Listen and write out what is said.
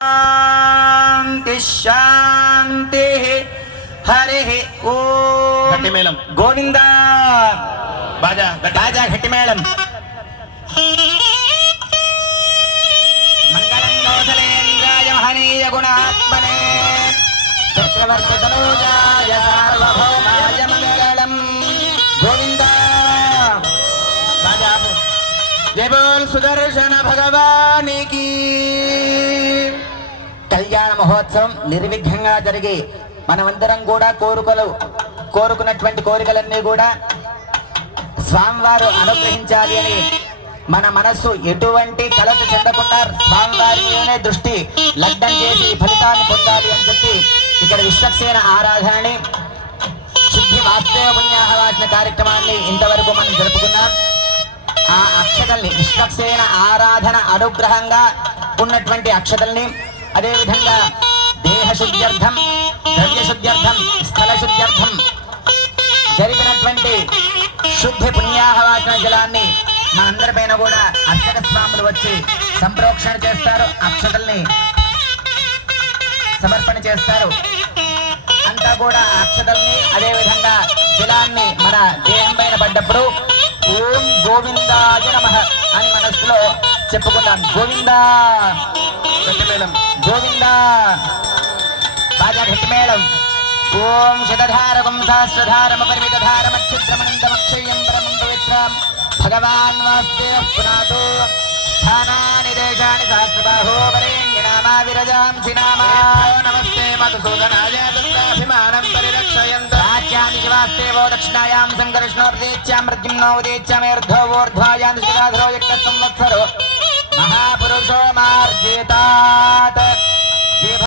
శాంతి శాంతి. హరి ఓం. గట్టి మేళం. గోవిందా. బాజా బాజా గట్టి మేళం. మంగళం కౌసలేంద్రాయ మహనీయ గుణాత్మనే చక్రవర్తి తనూజాయ సార్వభౌమాయ మంగళం. గోవిందా. బాజా జై బోల్ సుదర్శన భగవానికి. కళ్యాణ మహోత్సవం నిర్విఘ్నంగా జరిగి మనమందరం కూడా కోరుకున్నటువంటి కోరికలన్నీ కూడా స్వామివారు అనుగ్రహించాలి అని మన మనస్సు ఎటువంటి కలత చెందకుండా స్వామివారిలోనే దృష్టి లగ్నం చేసి ఫలితాన్ని పొందాలి అని చెప్పి ఇక్కడ విశ్వక్సేన ఆరాధనని శుద్ధి వాస్తవ పుణ్యాహవాచన కార్యక్రమాన్ని ఇంతవరకు మనం జరుపుకున్నాం. ఆ అక్షతల్ని విశ్వక్సేన ఆరాధన అనుగ్రహంగా ఉన్నటువంటి అక్షతల్ని, అదేవిధంగా దేహశుద్ధ్యర్థం, ద్రవ్యశుద్ధ్యర్థం, స్థల శుద్ధ్యర్థం జరిగినటువంటి శుద్ధి పుణ్యాహవాచన జలాన్ని మనందరిపైన కూడా అర్చక స్వాములు వచ్చి సంప్రోక్షణ చేస్తారు, అక్షతల్ని సమర్పణ చేస్తారు. అంతా కూడా అక్షతల్ని అదేవిధంగా జలాన్ని మన దేహం పైన పడ్డప్పుడు ఓం గోవిందాయ నమః అని మనస్సులో చెప్పుకుందాం. గోవిందా. గట్టిమేళం. గోవిందా. బాజా గట్టిమేళం. ఓం శతధారకం సహస్రధారమ పరిమితధారమక్షిద్రమనందమక్షయం పరమం పవిత్రం భగవాన్ వాస్తే పునాతో స్థానాని దేశాని సహస్రబాహో వరేణ్యనామా విరజాంసి నామా. నమస్తే మధుసూదనాయ దుర్గాభిమానం పరిరక్షయంత రాజ్యాన్ని శివాస్తేవో దక్షిణాయాం సంకర్షణోర్దేచ్యాం ప్రద్యుమ్నోదేచ్యామేర్ధో ఊర్ధ్వాయాం శిఖాధరో యుక్త సంవత్సరో మహాపురుషో మార్జితాత్.